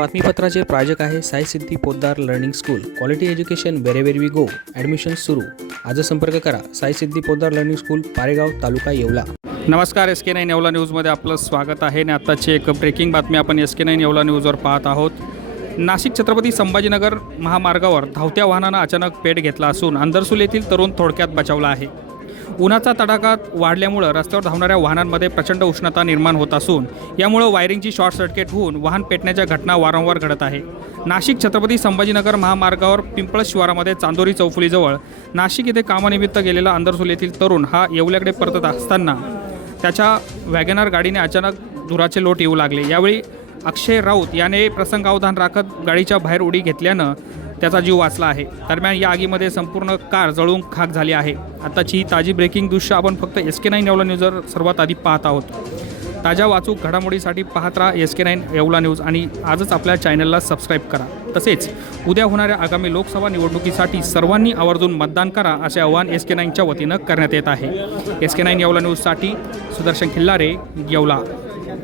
बातमीपत्राचे प्रायोजक आहे Sai Siddhi Poddar learning school. Quality education wherever we go admission सुरू. आज संपर्क करा. Sai Siddhi Poddar learning school Paregaon taluka Yeola. नमस्कार एस के नाईन येवला न्यूजमध्ये आपलं स्वागत आहे. आणि आत्ताची एक ब्रेकिंग बातमी आपण एस के नाईन येवला न्यूजवर पाहत आहोत. नाशिक छत्रपती संभाजीनगर महामार्गावर धावत्या वाहनानं अचानक पेट घेतला असून अंदरसूल येथील तरुण थोडक्यात बचावला आहे. उन्हाचा तडाखा वाढल्यामुळं रस्त्यावर धावणाऱ्या वाहनांमध्ये प्रचंड उष्णता निर्माण होत असून यामुळं वायरिंगची शॉर्ट सर्किट होऊन वाहन पेटण्याच्या घटना वारंवार घडत आहे. नाशिक छत्रपती संभाजीनगर महामार्गावर पिंपळ शिवारामध्ये चांदोरी चौफुलीजवळ नाशिक येथे कामानिमित्त गेलेला अंदरसूल येथील तरुण हा येवल्याकडे परतत असताना त्याच्या वॅगनार गाडीने अचानक धुराचे लोट येऊ लागले. यावेळी अक्षय राऊत याने प्रसंगावधान राखत गाडीच्या बाहेर उडी घेतल्यानं त्याचा जीव वाचला आहे. दरम्यान या आगीमध्ये संपूर्ण कार जळून खाक झाली आहे. आताची ही ताजी ब्रेकिंग दृश्य आपण फक्त एस के नाईन येवला न्यूजवर सर्वात आधी पाहत आहोत. ताज्या वाचूक घडामोडीसाठी पाहत राहा S K nine Yeola news आणि आजच आपल्या चॅनलला सबस्क्राईब करा. तसेच उद्या होणाऱ्या आगामी लोकसभा निवडणुकीसाठी सर्वांनी आवर्जून मतदान करा असे आवाहन एस के नाईनच्या वतीनं करण्यात येत आहे. एस के नाईन येवला न्यूजसाठी सुदर्शन खिल्लारे येवला.